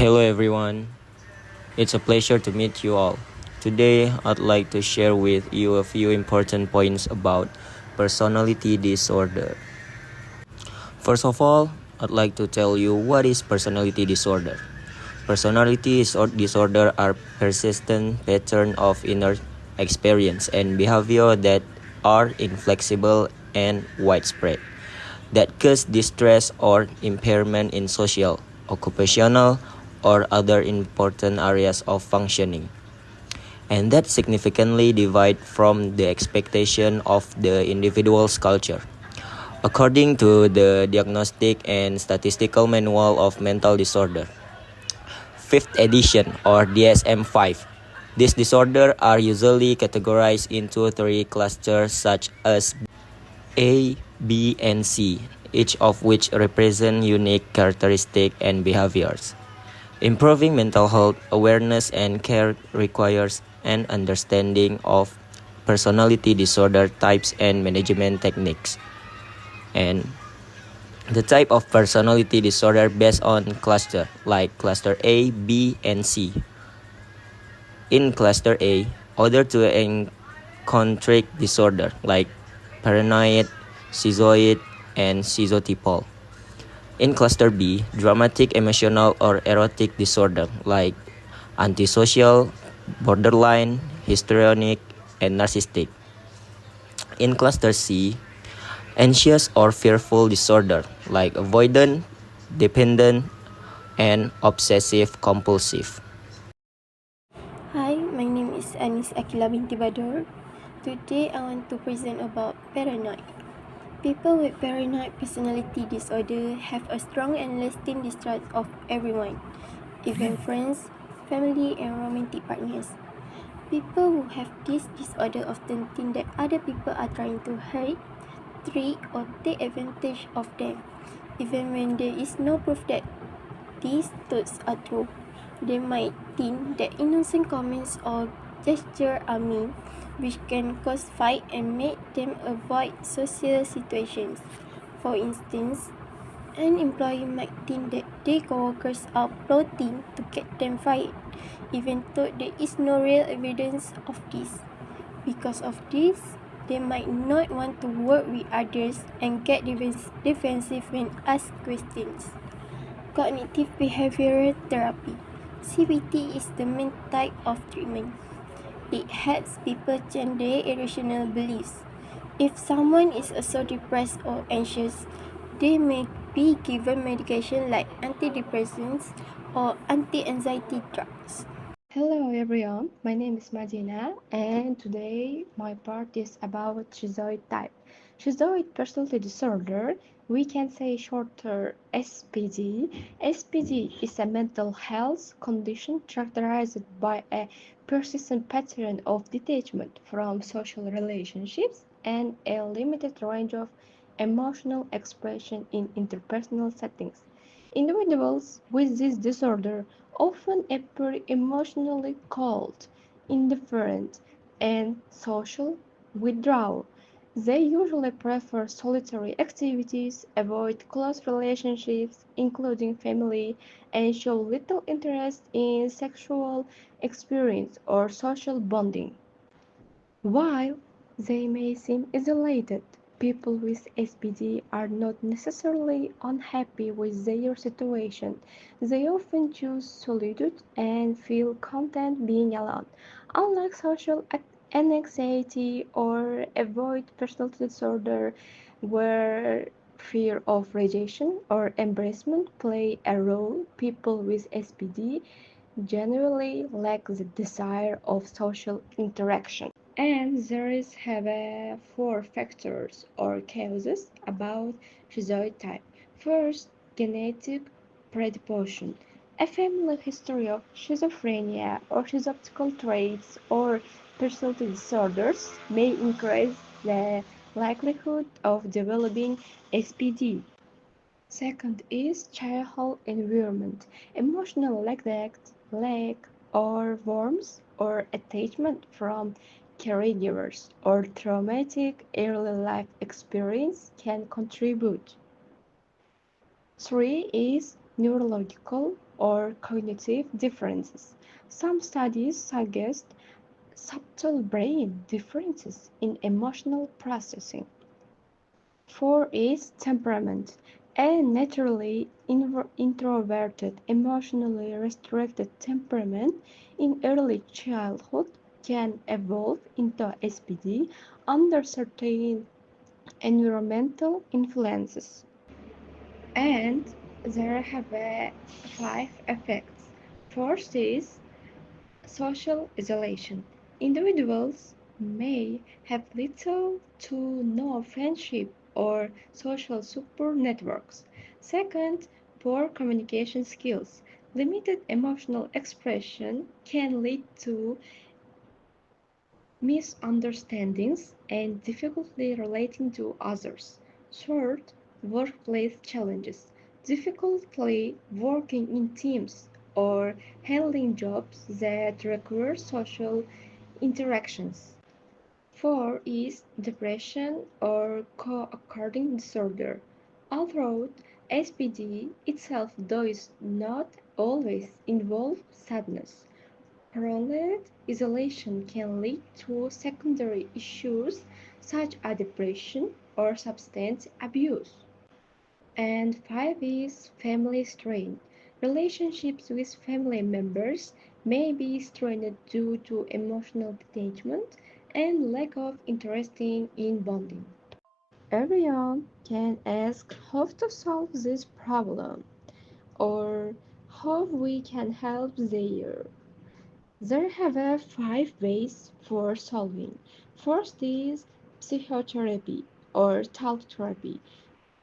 Hello everyone, it's a pleasure to meet you all. Today I'd like to share with you a few important points about personality disorder. First of all, I'd like to tell you what is personality disorder. Personality disorder are persistent pattern of inner experience and behavior that are inflexible and widespread, that cause distress or impairment in social, occupational, or other important areas of functioning, and that significantly divide from the expectation of the individual's culture. According to the Diagnostic and Statistical Manual of Mental Disorder, 5th edition or DSM-5, these disorders are usually categorized into three clusters such as A, B, and C, each of which represent unique characteristics and behaviors. Improving mental health awareness and care requires an understanding of personality disorder types and management techniques. And the type of personality disorder based on cluster, like cluster A, B, and C. In cluster A, other to encontric disorder like paranoid, schizoid, and schizotypal. In cluster B, dramatic emotional or erotic disorder like antisocial, borderline, histrionic, and narcissistic. In cluster C, anxious or fearful disorder like avoidant, dependent, and obsessive compulsive. Hi, my name is Akila Binti Bador. Today I want to present about paranoid. People with paranoid personality disorder have a strong and lasting distrust of everyone, even friends, family, and romantic partners. People who have this disorder often think that other people are trying to hurt, trick, or take advantage of them, even when there is no proof that these thoughts are true. They might think that innocent comments or gestures are mean, which can cause fight and make them avoid social situations. For instance, an employee might think that their coworkers are plotting to get them fired, even though there is no real evidence of this. Because of this, they might not want to work with others and get defensive when asked questions. Cognitive behavioral therapy. CBT is the main type of treatment. It helps people change their irrational beliefs. If someone is also depressed or anxious, they may be given medication like antidepressants or anti-anxiety drugs. Hello everyone, my name is Madina and today my part is about schizoid type. Schizoid personality disorder, we can say shorter SPD. SPD is a mental health condition characterized by a persistent pattern of detachment from social relationships and a limited range of emotional expression in interpersonal settings. Individuals with this disorder often appear emotionally cold, indifferent, and social withdrawal. They usually prefer solitary activities, avoid close relationships, including family, and show little interest in sexual experience or social bonding. While they may seem isolated, people with SPD are not necessarily unhappy with their situation. They often choose solitude and feel content being alone. Unlike social anxiety or avoid personality disorder, where fear of rejection or embarrassment play a role, people with SPD generally lack the desire of social interaction. And there is have four factors or causes about schizoid type. First, genetic predisposition. A family history of schizophrenia or schizotypal traits or personality disorders may increase the likelihood of developing SPD. Second is childhood environment. Emotional neglect, lack, or warmth or attachment from caregivers or traumatic early life experience can contribute. Three is neurological or cognitive differences. Some studies suggest subtle brain differences in emotional processing. 4 is temperament. A naturally introverted, emotionally restricted temperament in early childhood can evolve into SPD under certain environmental influences. And there have 5 effects. First is social isolation. Individuals may have little to no friendship or social support networks. Second, poor communication skills. Limited emotional expression can lead to misunderstandings and difficulty relating to others. Third, workplace challenges. Difficulty working in teams or handling jobs that require social interactions. 4 is depression or co-occurring disorder. Although SPD itself does not always involve sadness, prolonged isolation can lead to secondary issues such as depression or substance abuse. And 5 is family strain. Relationships with family members may be strained due to emotional detachment and lack of interest in bonding. Everyone can ask how to solve this problem or how we can help there. There are 5 ways for solving. First is psychotherapy or talk therapy.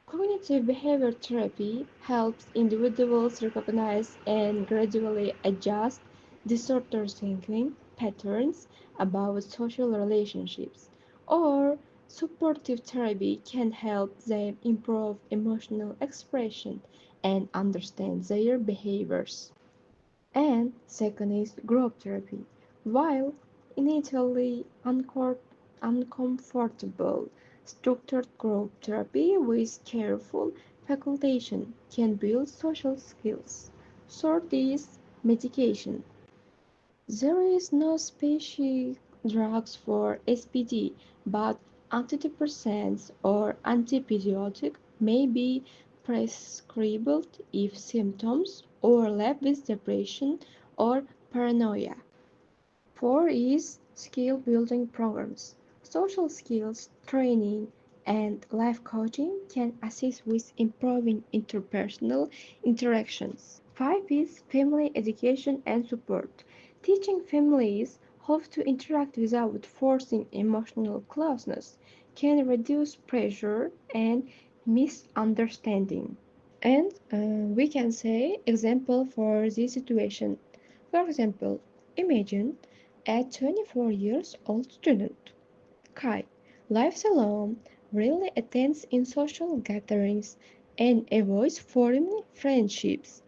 Cognitive behavior therapy helps individuals recognize and gradually adjust disordered thinking patterns about social relationships. Or supportive therapy can help them improve emotional expression and understand their behaviors. And second is group therapy. While initially uncomfortable, structured group therapy with careful facultation can build social skills. Third is medication. There is no specific drugs for SPD, but antidepressants or antipsychotic may be prescribed if symptoms overlap with depression or paranoia. 4 is skill building programs. Social skills training and life coaching can assist with improving interpersonal interactions. 5 is family education and support. Teaching families how to interact without forcing emotional closeness can reduce pressure and misunderstanding. And we can say example for this situation. For example, imagine a 24 years old student, Kai, lives alone, rarely attends in social gatherings, and avoids forming friendships.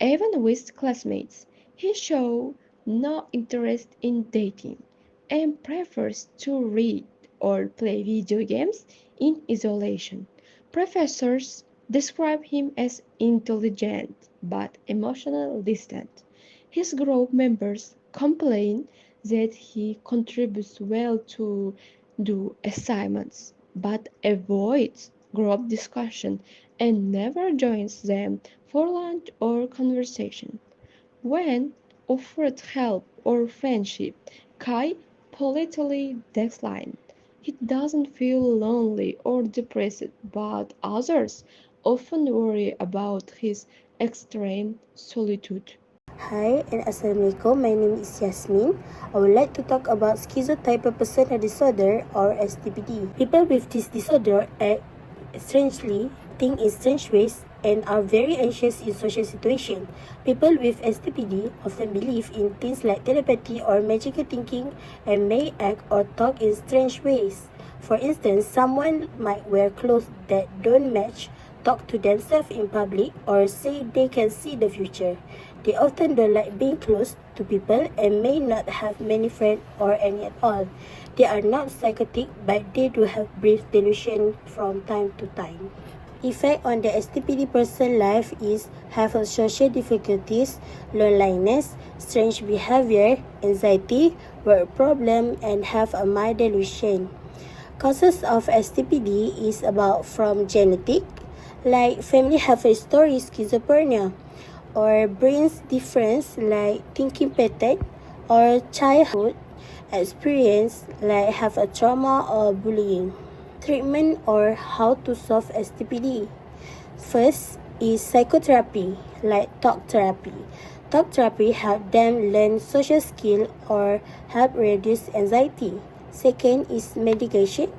Even with classmates, he shows no interest in dating and prefers to read or play video games in isolation. Professors describe him as intelligent but emotionally distant. His group members complain that he contributes well to do assignments but avoids group discussion and never joins them for lunch or conversation. When offered help or friendship, Kai politely declined. He doesn't feel lonely or depressed, but others often worry about his extreme solitude. Hi and Assalamualaikum. My name is Yasmin. I would like to talk about schizotypal personality disorder or STPD. People with this disorder act strangely, think in strange ways, and are very anxious in social situations. People with STPD often believe in things like telepathy or magical thinking and may act or talk in strange ways. For instance, someone might wear clothes that don't match, talk to themselves in public, or say they can see the future. They often don't like being close to people and may not have many friends or any at all. They are not psychotic, but they do have brief delusion from time to time. Effect on the STPD person life is have a social difficulties, loneliness, strange behavior, anxiety, work problem, and have a mild delusion. Causes of STPD is about from genetic, like family have a history schizophrenia, or brain's difference like thinking pattern, or childhood experience like have a trauma or bullying. Treatment or how to solve STPD. First is psychotherapy, like talk therapy. Talk therapy help them learn social skill or help reduce anxiety. Second is medication,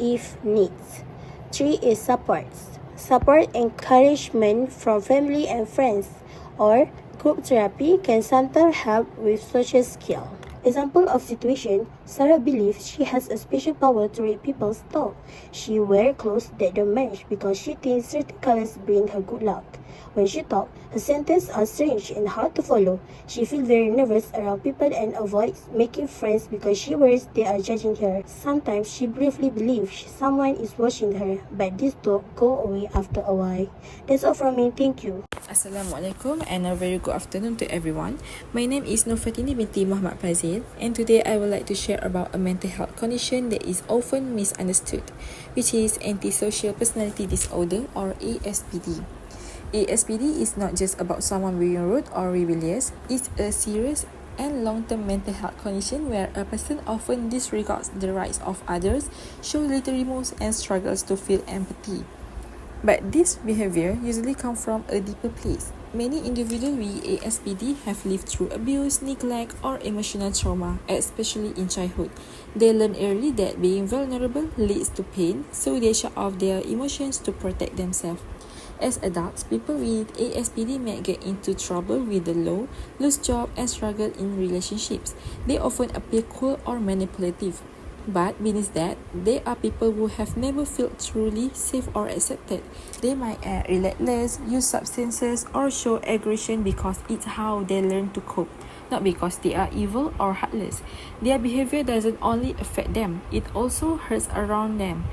if needs. Three is supports. Support encouragement from family and friends, or group therapy can sometimes help with social skill. Example of situation, Sarah believes she has a special power to read people's thoughts. She wears clothes that don't match because she thinks certain colors bring her good luck. When she talks, her sentences are strange and hard to follow. She feels very nervous around people and avoids making friends because she worries they are judging her. Sometimes she briefly believes someone is watching her, but this thought go away after a while. That's all from me. Thank you. Assalamualaikum and a very good afternoon to everyone. My name is Nurfatini Binti Muhammad Pazil, and today I would like to share about a mental health condition that is often misunderstood, which is antisocial personality disorder or ASPD. ASPD is not just about someone being rude or rebellious. It's a serious and long-term mental health condition where a person often disregards the rights of others, shows little remorse and struggles to feel empathy. But this behavior usually comes from a deeper place. Many individuals with ASPD have lived through abuse, neglect, or emotional trauma, especially in childhood. They learn early that being vulnerable leads to pain, so they shut off their emotions to protect themselves. As adults, people with ASPD may get into trouble with the law, lose jobs, and struggle in relationships. They often appear cruel or manipulative. But beneath that, there are people who have never felt truly safe or accepted. They might act relentless, use substances, or show aggression because it's how they learn to cope, not because they are evil or heartless. Their behavior doesn't only affect them, it also hurts around them,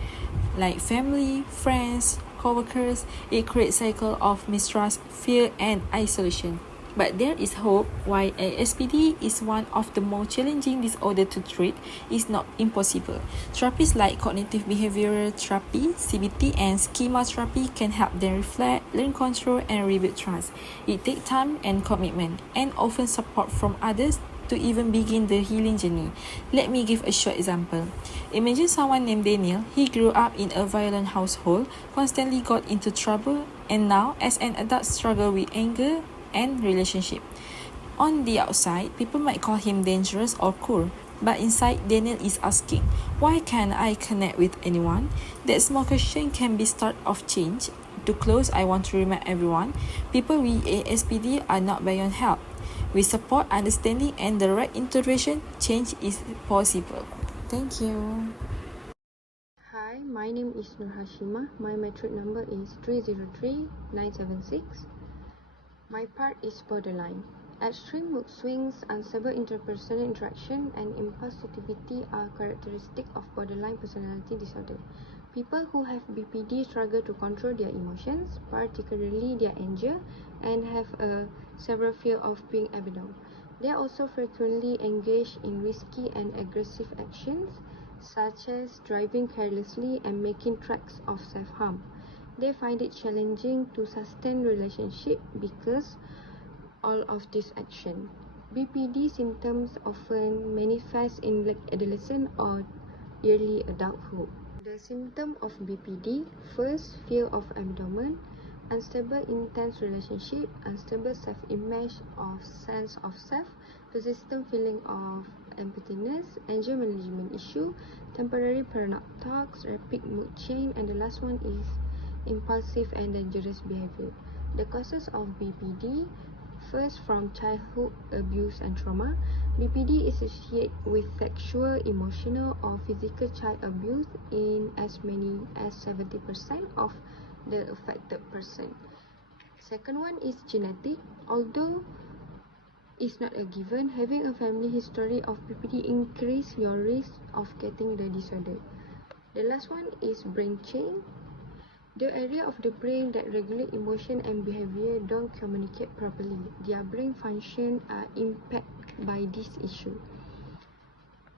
like family, friends, co-workers. It creates a cycle of mistrust, fear, and isolation. But there is hope. While ASPD is one of the more challenging disorders to treat, it's not impossible. Therapies like cognitive behavioral therapy, CBT, and schema therapy can help them reflect, learn control, and rebuild trust. It takes time and commitment, and often support from others to even begin the healing journey. Let me give a short example. Imagine someone named Daniel. He grew up in a violent household, constantly got into trouble, and now, as an adult, struggle with anger and relationship. On the outside, people might call him dangerous or cruel, but inside, Daniel is asking, why can't I connect with anyone? That small question can be start of change. To close, I want to remind everyone, people with ASPD are not beyond help. With support, understanding, and the right intervention, change is possible. Thank you. Hi, my name is Hasyimah. My metric number is 303976. My part is borderline. Extreme mood swings, unstable interpersonal interaction, and impulsivity are characteristic of borderline personality disorder. People who have BPD struggle to control their emotions, particularly their anger, and have a severe fear of being abandoned. They are also frequently engaged in risky and aggressive actions, such as driving carelessly and making threats of self-harm. They find it challenging to sustain relationship because all of this action. BPD symptoms often manifest in late adolescence or early adulthood. The symptom of BPD: first, fear of abandonment, unstable intense relationship, unstable self-image or sense of self, persistent feeling of emptiness, anger management issue, temporary paranoid thoughts, rapid mood change, and the last one is impulsive and dangerous behavior. The causes of BPD: first, from childhood abuse and trauma. BPD is associated with sexual, emotional, or physical child abuse in as many as 70% of the affected person. Second one is genetic. Although it's not a given, having a family history of BPD increase your risk of getting the disorder. The last one is brain change. The area of the brain that regulate emotion and behavior don't communicate properly. Their brain function are impacted by this issue.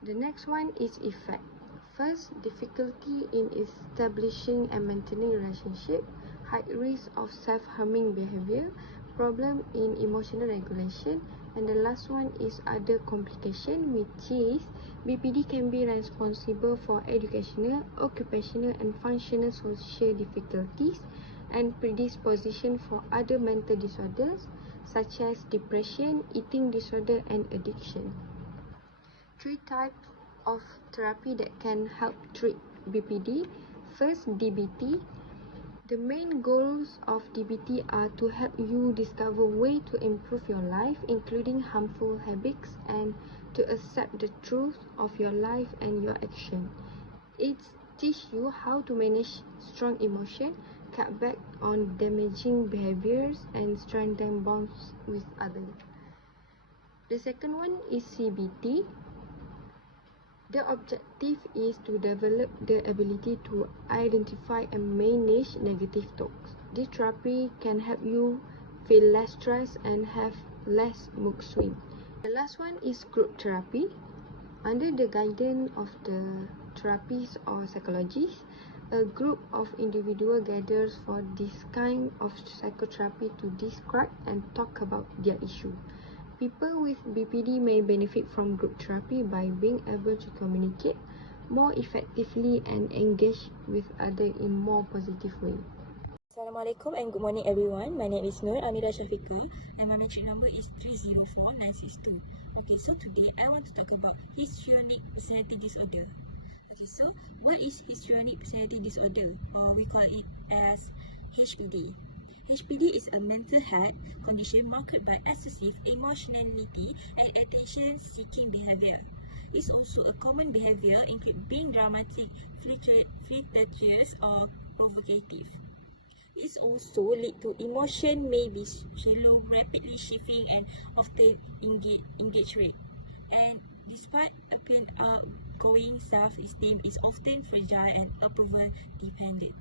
The next one is effect. First, difficulty in establishing and maintaining relationship, high risk of self-harming behavior, problem in emotional regulation, and the last one is other complication, which is BPD can be responsible for educational, occupational, and functional social difficulties and predisposition for other mental disorders such as depression, eating disorder, and addiction. 3 types of therapy that can help treat BPD. First, DBT. The main goals of DBT are to help you discover ways to improve your life, including harmful habits, and to accept the truth of your life and your action. It teaches you how to manage strong emotion, cut back on damaging behaviors, and strengthen bonds with others. The second one is CBT. The objective is to develop the ability to identify and manage negative thoughts. This therapy can help you feel less stressed and have less mood swing. The last one is group therapy. Under the guidance of the therapists or psychologists, a group of individuals gathers for this kind of psychotherapy to describe and talk about their issue. People with BPD may benefit from group therapy by being able to communicate more effectively and engage with others in more positive way. Assalamualaikum and good morning everyone. My name is Nur Amira Syafiqah and my metric number is 304962. Okay, so today I want to talk about histrionic personality disorder. Okay, so what is histrionic personality disorder, or we call it as HPD? HPD is a mental health condition marked by excessive emotionality and attention-seeking behavior. It's also a common behavior, including being dramatic, flirtatious, or provocative. It also leads to emotion may be shallow, rapidly shifting, and often engage rate. And despite appearing outgoing, self-esteem is often fragile and approval dependent.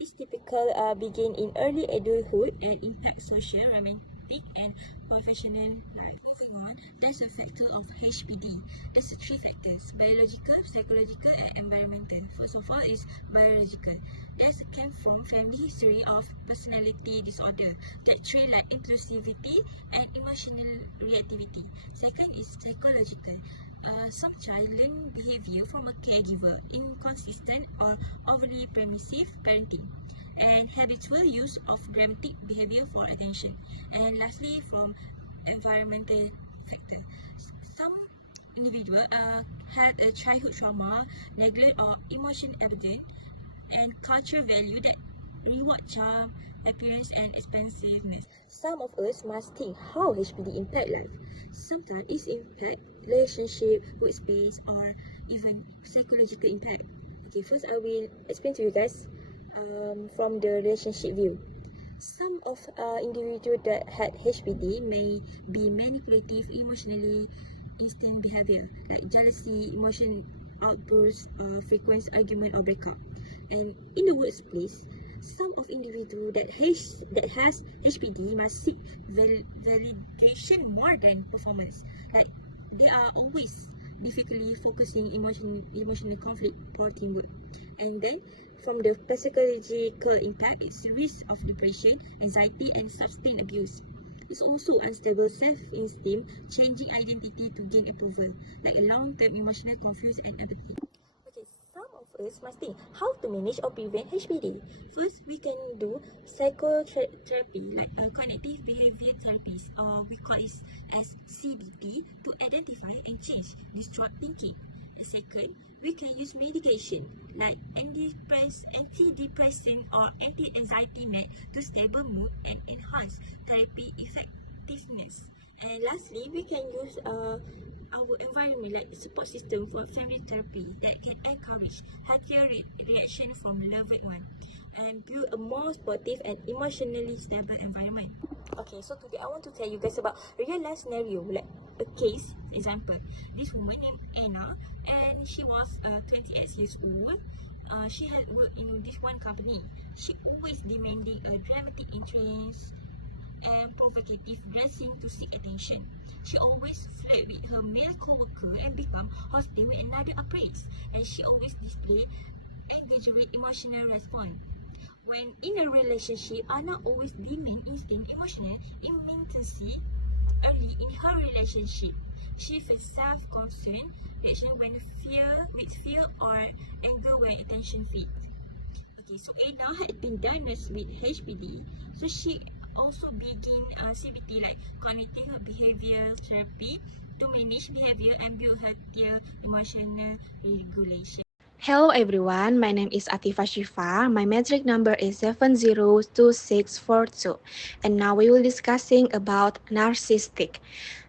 It's typical begin in early adulthood and impact social, romantic, and professional life. Moving on, there's a factor of HPD. There's 3 factors: biological, psychological, and environmental. First of all is biological. This came from family history of personality disorder that trait like impulsivity and emotional reactivity. Second is psychological. Some child learn behavior from a caregiver, inconsistent or overly permissive parenting, and habitual use of dramatic behavior for attention. And lastly, from environmental factor. Some individual had a childhood trauma, neglect or emotion abandon, and culture value that reward charm, appearance, and expensiveness. Some of us must think how HPD impact life. Sometimes it impact relationship, workspace, or even psychological impact. Okay, first I will explain to you guys from the relationship view. Some of individuals that had HPD may be manipulative, emotionally instant behavior like jealousy, emotion outbursts, frequent argument or breakup. And in the workplace, some of individuals that has HPD must seek validation more than performance. Like they are always difficultly focusing emotional conflict or teamwork. And then from the psychological impact, it's risk of depression, anxiety, and substance abuse. It's also unstable self-esteem, changing identity to gain approval, like long-term emotional confusion and apathy. Okay, some of us must think how to manage or prevent HPD. First, we can do psychotherapy, like cognitive behavior therapies, or we call it as CBT, to identify and change distraught thinking. And second, we can use medication like antidepressant or anti-anxiety med to stable mood and enhance therapy effectiveness. And lastly, we can use our environment like support system for family therapy that can encourage healthier reaction from loved one and build a more supportive and emotionally stable environment. Okay, so today I want to tell you guys about real life scenario, like a case example. This woman named Anna, and she was 28 years old. she had worked in this one company. She always demanding a dramatic entrance and provocative dressing to seek attention. She always flirt with her male co-worker and become hostile when another appraised. And she always display exaggerate emotional response. When in a relationship, are not always demand instant emotional intimacy early in her relationship. She feels self-concern, reaction when fear or anger when attention fades. Okay, so Ada had been diagnosed with HPD, so she also begin CBT like cognitive behavior therapy to manage behavior and build her emotional regulation. Hello everyone, my name is Syifa. My metric number is 702642. And now we will discussing about narcissistic.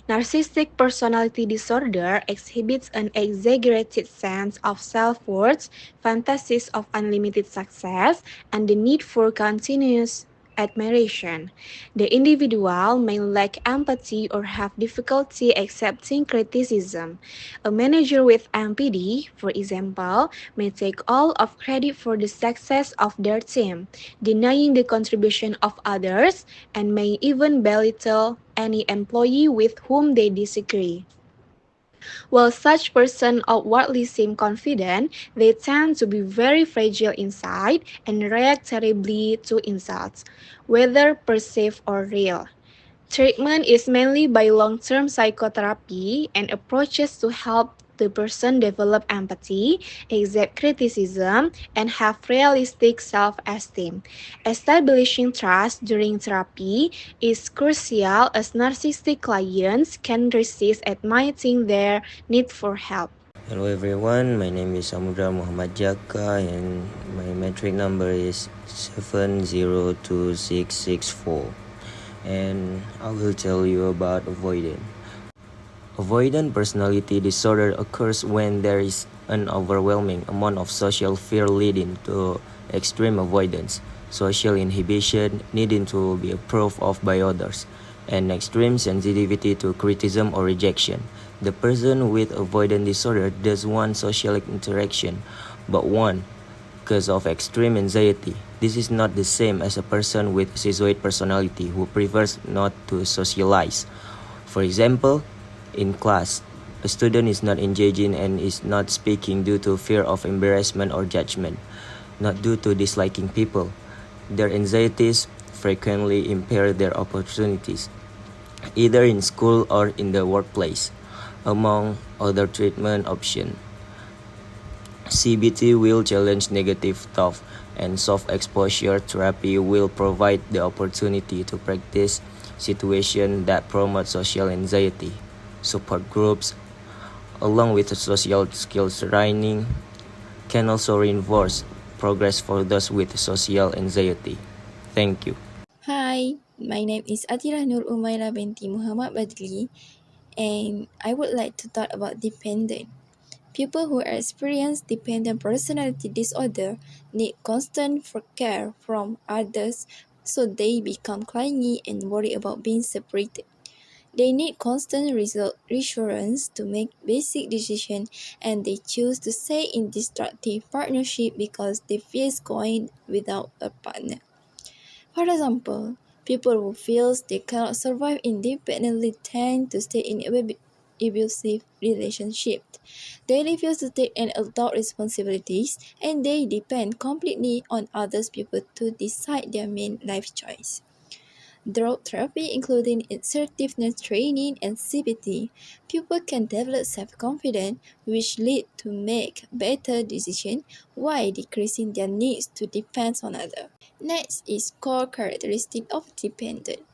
Narcissistic personality disorder exhibits an exaggerated sense of self-worth, fantasies of unlimited success, and the need for continuous admiration. The individual may lack empathy or have difficulty accepting criticism. A manager with MPD, for example, may take all of credit for the success of their team, denying the contribution of others, and may even belittle any employee with whom they disagree. While such persons outwardly seem confident, they tend to be very fragile inside and react terribly to insults, whether perceived or real. Treatment is mainly by long-term psychotherapy and approaches to help the person develop empathy, accept criticism, and have realistic self-esteem. Establishing trust during therapy is crucial as narcissistic clients can resist admitting their need for help. Hello everyone, my name is Muhammad Jaka and my metric number is 702664. And I will tell you about avoidant. Avoidant personality disorder occurs when there is an overwhelming amount of social fear leading to extreme avoidance, social inhibition needing to be approved of by others, and extreme sensitivity to criticism or rejection. The person with avoidant disorder does want social interaction, but one because of extreme anxiety. This is not the same as a person with schizoid personality who prefers not to socialize. For example, in class, a student is not engaging and is not speaking due to fear of embarrassment or judgment, not due to disliking people. Their anxieties frequently impair their opportunities, either in school or in the workplace. Among other treatment options, CBT will challenge negative thought, and soft exposure therapy will provide the opportunity to practice situations that promote social anxiety. Support groups, along with social skills training, can also reinforce progress for those with social anxiety. Thank you. Hi, my name is Athirah Umairah binti Muhammad Badli, and I would like to talk about dependent. People who experience dependent personality disorder need constant care from others, so they become clingy and worry about being separated. They need constant reassurance to make basic decisions, and they choose to stay in destructive partnership because they fear going without a partner. For example, people who feel they cannot survive independently tend to stay in abusive relationships. They refuse to take an adult responsibilities, and they depend completely on other people to decide their main life choice. Through therapy, including assertiveness training and CBT, people can develop self-confidence, which lead to make better decisions while decreasing their needs to depend on others. Next is core characteristic of dependent.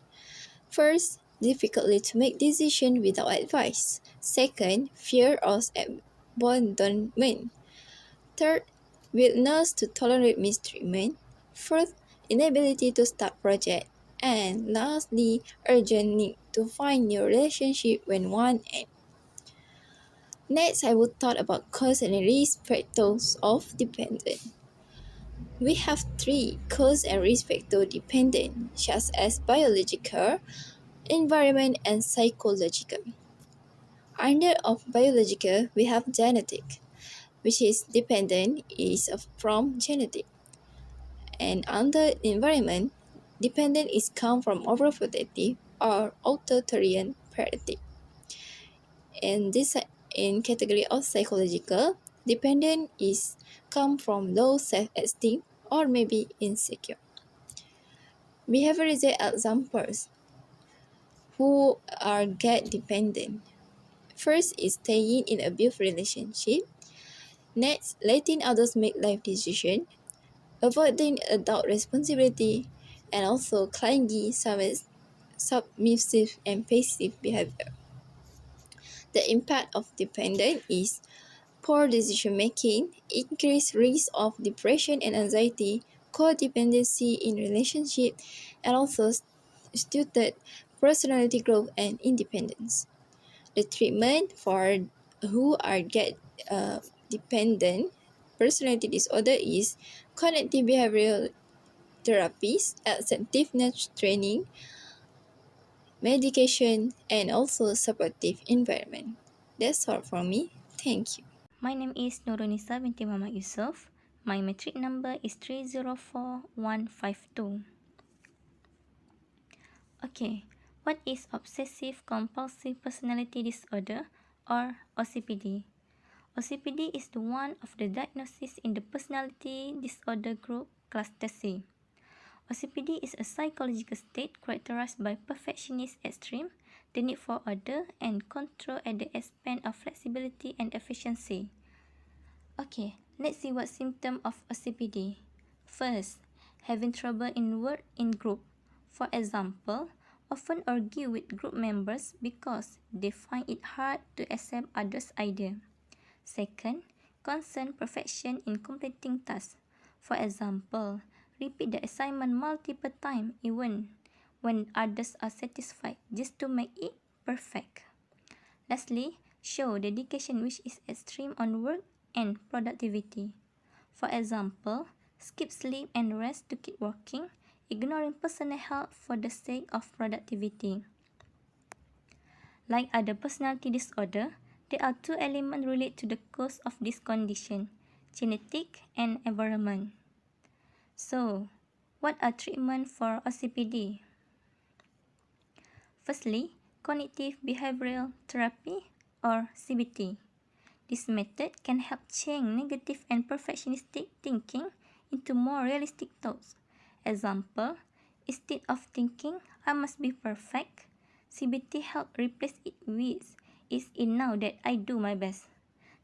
First, difficulty to make decisions without advice. Second, fear of abandonment. Third, willingness to tolerate mistreatment. Fourth, inability to start projects. And lastly, urgent need to find new relationship when one ends. Next, I will talk about cause and risk factors of dependence. We have three cause and risk factor dependent, such as biological, environment, and psychological. Under of biological, we have genetic. which is dependent is from genetic. And under environment, dependent is come from overprotective or authoritarian parenting. And this in category of psychological, dependent is come from low self-esteem or maybe insecure. Behavioristic examples who are get dependent. First is staying in abusive relationship. Next, letting others make life decisions, avoiding adult responsibility, and also clingy, submissive, and passive behavior. The impact of dependent is poor decision making, increased risk of depression and anxiety, codependency in relationship, and also stunted personality growth and independence. The treatment for who are get dependent personality disorder is cognitive behavioral therapies, assertiveness training, medication, and also supportive environment. That's all from me. Thank you. My name is Nurunnisa Binti Muhammad Yusof. My metric number is 304152. Okay, what is obsessive compulsive personality disorder or OCPD? OCPD is the one of the diagnosis in the personality disorder group cluster C. OCPD is a psychological state characterized by perfectionist extreme, the need for order and control at the expense of flexibility and efficiency. Okay, let's see what symptom of OCPD. First, having trouble in work in group. For example, often argue with group members because they find it hard to accept others' idea. Second, concern perfection in completing tasks. For example, repeat the assignment multiple times even when others are satisfied just to make it perfect. Lastly, show dedication which is extreme on work and productivity. For example, skip sleep and rest to keep working, ignoring personal health for the sake of productivity. Like other personality disorder, there are two elements related to the cause of this condition, genetic and environment. So, what are treatment for OCPD? Firstly, cognitive behavioral therapy or CBT. This method can help change negative and perfectionistic thinking into more realistic thoughts. Example, instead of thinking, I must be perfect, CBT help replace it with, it's enough that I do my best.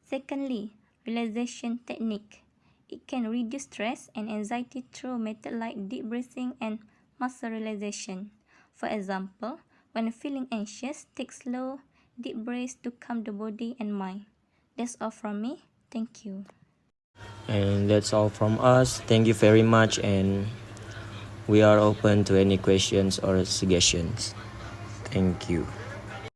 Secondly, relaxation technique. It can reduce stress and anxiety through methods like deep breathing and muscle relaxation. For example, when feeling anxious, take slow, deep breaths to calm the body and mind. That's all from me. Thank you. And that's all from us. Thank you very much, and we are open to any questions or suggestions. Thank you.